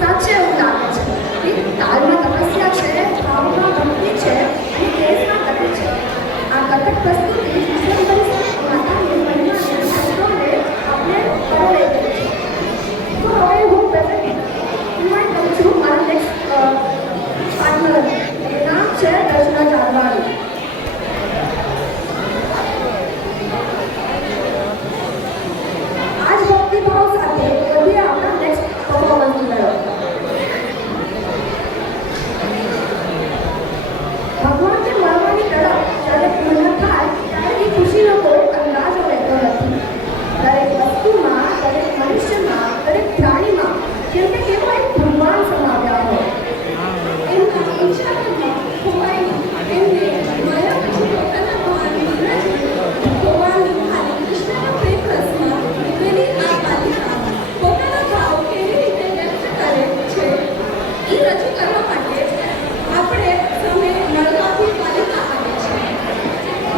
સાચે એવું લાગે છે કે તાલમાં તપસ્યા છે, ભાવમાં ભક્તિ છે અને કેસમાં કરે છે. આ કથક પ્રસ્તુતિ વિશ્વભરી માતાની મહિમાને ભક્તોને આપણે પરળે દે છે. તો હવે હું પ્રેઝન્ટ ઇન્વાઇટ કરું છું મારા નેક્સ્ટ પાર્ટનર. નામ છે રચના ચારવાણી. આજ ભક્તિભાવ સાથે વધીએ આપણા નેક્સ્ટ પરફોર્મન્સ તરફ. ભગવાનને મળવાની તરફ જ્યારે પૂર્ણ થાય ત્યારે એ ખુશીનો કોઈ અંદાજો રહેતો નથી. દરેક વસ્તુમાં, દરેક મનુષ્યમાં, દરેક પ્રાણીમાં જેમ કે કેવો એક ભગવાન સમાવ્યા હોય. એમના ઈચ્છામાં ખોવાયેલી એમને માયા પછી પોતાના ભાવની ભગવાન ખાલી કૃષ્ણના પ્રેમ રસમાં પેલી આ બાલિકા પોતાના ભાવ કેવી રીતે વ્યક્ત કરે છે એ રજૂ કરવા